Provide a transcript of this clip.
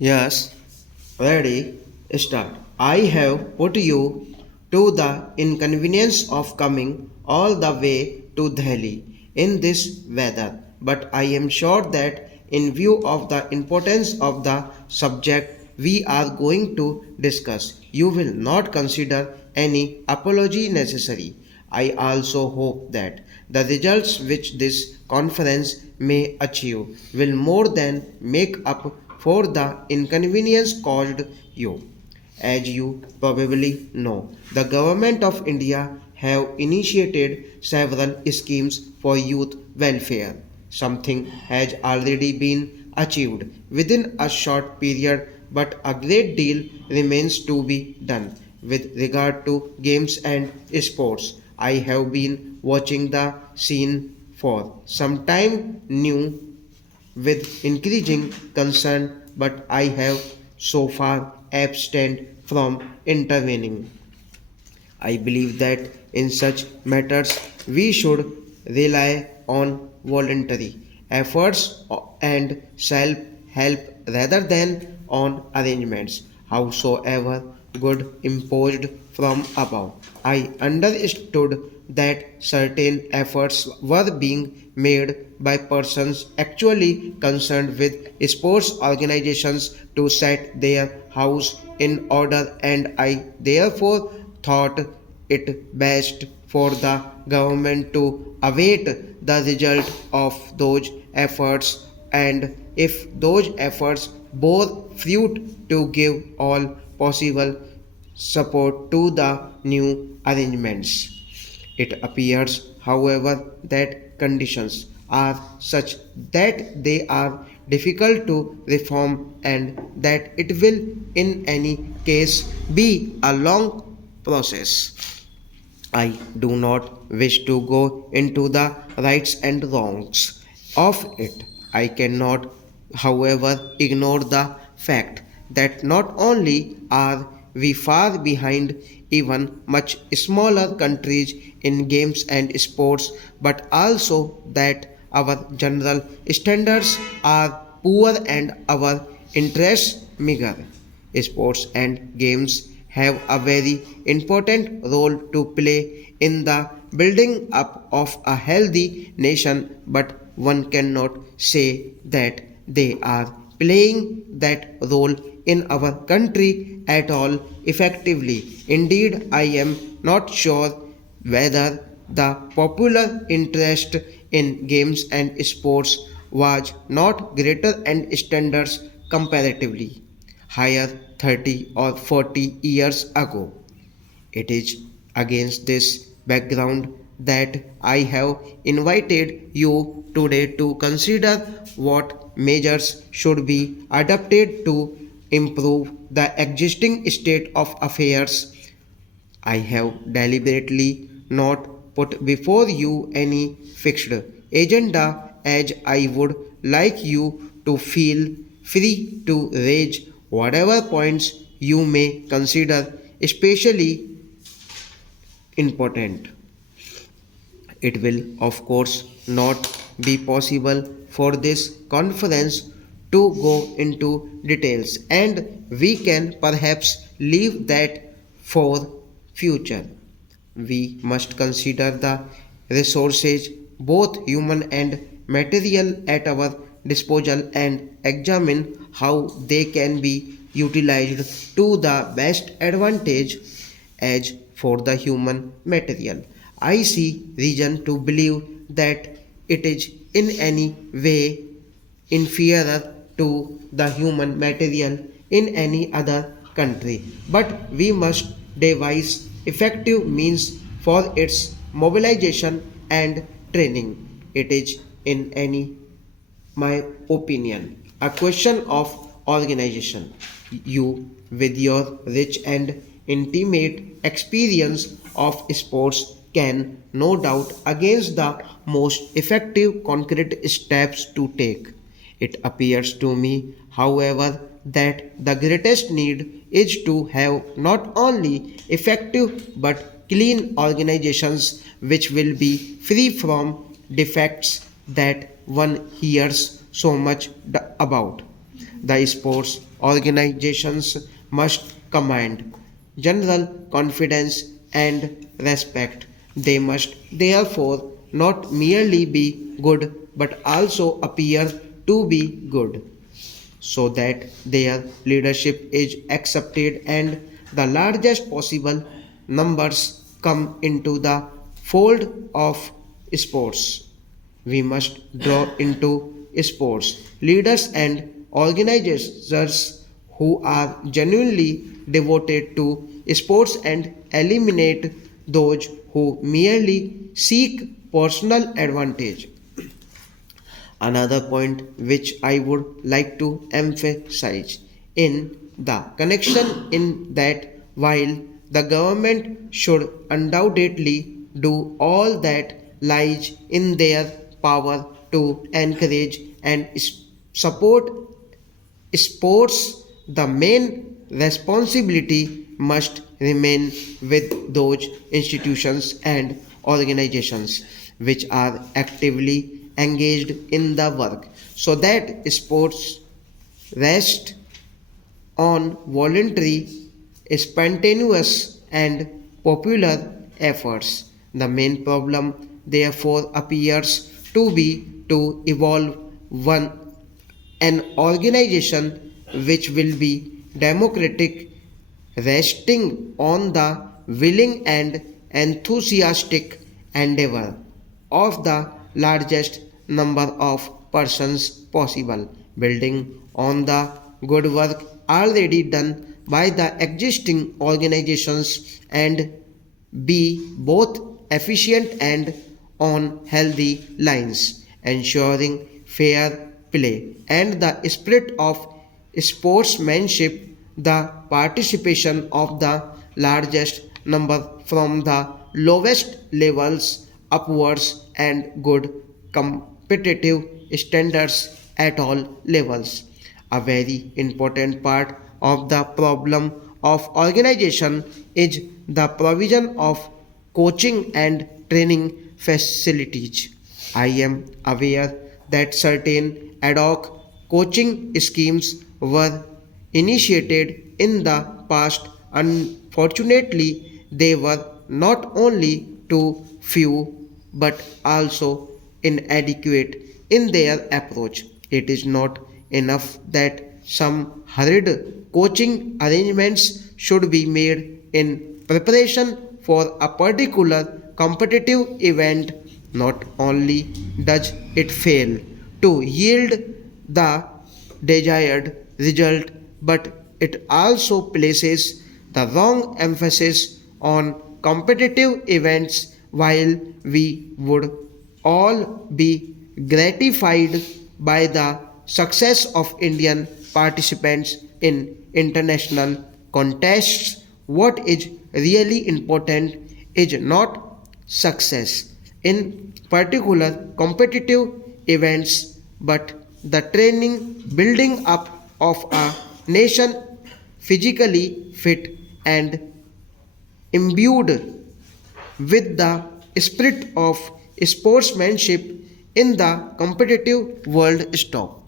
Yes, ready, start. I have put you to the inconvenience of coming all the way to Delhi in this weather, but I am sure that in view of the importance of the subject we are going to discuss, you will not consider any apology necessary. I also hope that the results which this conference may achieve will more than make up for the inconvenience caused you. As you probably know, the government of India have initiated several schemes for youth welfare. Something has already been achieved within a short period, but a great deal remains to be done with regard to games and sports. I have been watching the scene for some time new with increasing concern, but I have so far abstained from intervening. I believe that in such matters we should rely on voluntary efforts and self help rather than on arrangements, howsoever good imposed from above. I understood that certain efforts were being made by persons actually concerned with sports organizations to set their house in order, and I therefore thought it best for the government to await the result of those efforts, and if those efforts bore fruit, to give all possible support to the new arrangements. It appears, however, that conditions are such that they are difficult to reform and that it will in any case be a long process. I do not wish to go into the rights and wrongs of it. I cannot, however, ignore the fact that not only are we far behind even much smaller countries in games and sports, but also that our general standards are poor and our interests meager. Sports and games have a very important role to play in the building up of a healthy nation, but one cannot say that they are playing that role in our country at all effectively. Indeed, I am not sure whether the popular interest in games and sports was not greater and standards comparatively higher 30 or 40 years ago. It is against this background that I have invited you today to consider what measures should be adopted to improve the existing state of affairs. I have deliberately not put before you any fixed agenda, as I would like you to feel free to raise whatever points you may consider especially important. It will, of course, not be possible for this conference to go into details, and we can perhaps leave that for future. We must consider the resources, both human and material, at our disposal and examine how they can be utilized to the best advantage. As for the human material, I see reason to believe that it is in any way inferior to the human material in any other country. But we must devise effective means for its mobilization and training. It is in any my opinion a question of organization. You, with your rich and intimate experience of sports, can no doubt against the most effective concrete steps to take. It appears to me, however, that the greatest need is to have not only effective but clean organizations which will be free from defects that one hears so much about. the sports organizations must command general confidence and respect. They must therefore not merely be good but also appear to be good so that their leadership is accepted and the largest possible numbers come into the fold of sports. We must draw into sports leaders and organizers who are genuinely devoted to sports and eliminate those who merely seek personal advantage. Another point which I would like to emphasize in the connection in that while the government should undoubtedly do all that lies in their power to encourage and support sports, the main responsibility must remain with those institutions and organizations which are actively engaged in the work so that sports rest on voluntary, spontaneous, and popular efforts. The main problem, therefore, appears to be to evolve one an organization which will be democratic, resting on the willing and enthusiastic endeavor of the largest number of persons possible, building on the good work already done by the existing organizations and be both efficient and on healthy lines, ensuring fair play and the spirit of sportsmanship, the participation of the largest number from the lowest levels upwards, and good competitive standards at all levels. A very important part of the problem of organization is the provision of coaching and training facilities. I am aware that certain ad hoc coaching schemes were initiated in the past. Unfortunately, they were not only too few but also inadequate in their approach. It is not enough that some hurried coaching arrangements should be made in preparation for a particular competitive event. Not only does it fail to yield the desired result, but it also places the wrong emphasis on competitive events. While we would all be gratified by the success of Indian participants in international contests, what is really important is not success in particular competitive events but the training building up of a nation physically fit and imbued with the spirit of sportsmanship in the competitive world. Stop.